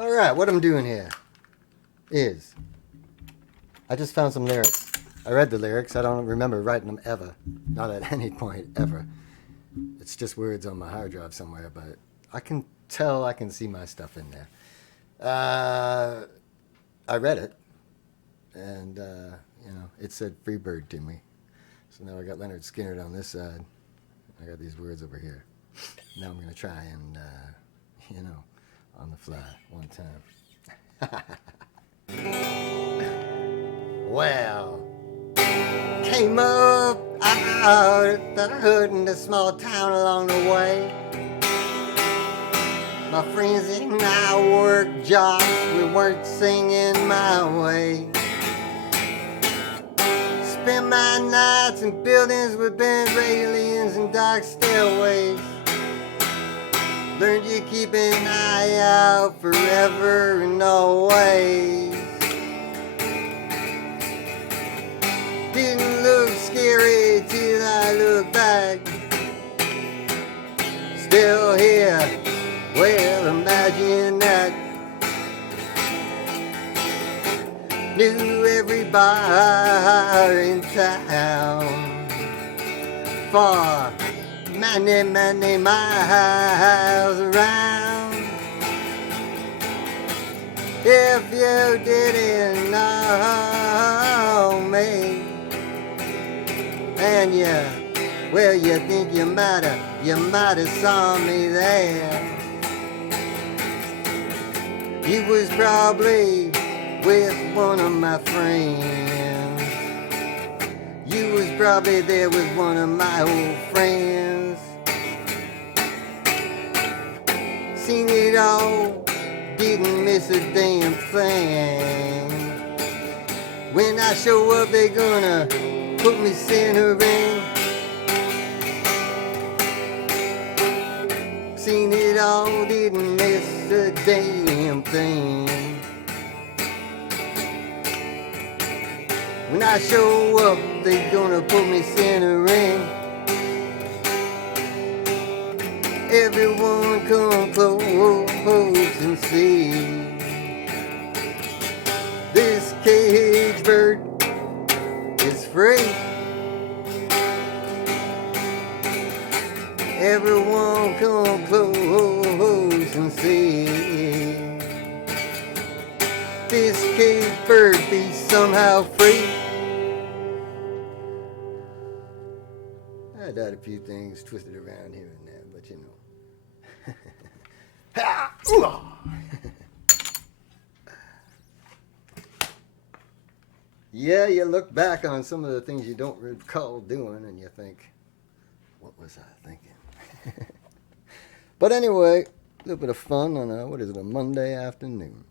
All right, what I'm doing here is I just found some lyrics. I read the lyrics. I don't remember writing them ever. Not at any point ever. It's just words on my hard drive somewhere, but I can tell, I can see my stuff in there. I read it, and it said Freebird to me. So now I got Leonard Skinner on this side. I got these words over here. Now I'm gonna try and on the fly one time. Well, came up out at the hood in the small town along the way. My friends and I worked jobs, we weren't singing my way. Spent my nights in buildings with bent railings and dark stairways. Learned you keep an eye out forever and always. Didn't look scary till I look back. Still here, well, imagine that. Knew every bar in town for many, many miles around. If you didn't know me, and you think you might have saw me there. You was probably with one of my friends. You was probably there with one of my old friends. Seen it all, didn't miss a damn thing. When I show up, they gonna put me centering. Seen it all, didn't miss a damn thing. When I show up, they gonna put me centering. Everyone come close and see. This cage bird is free. Everyone come close and see. This cage bird be somehow free. I got a few things twisted around here and there, but you know. Yeah, you look back on some of the things you don't recall doing and you think, what was I thinking? But anyway, a little bit of fun on a Monday afternoon.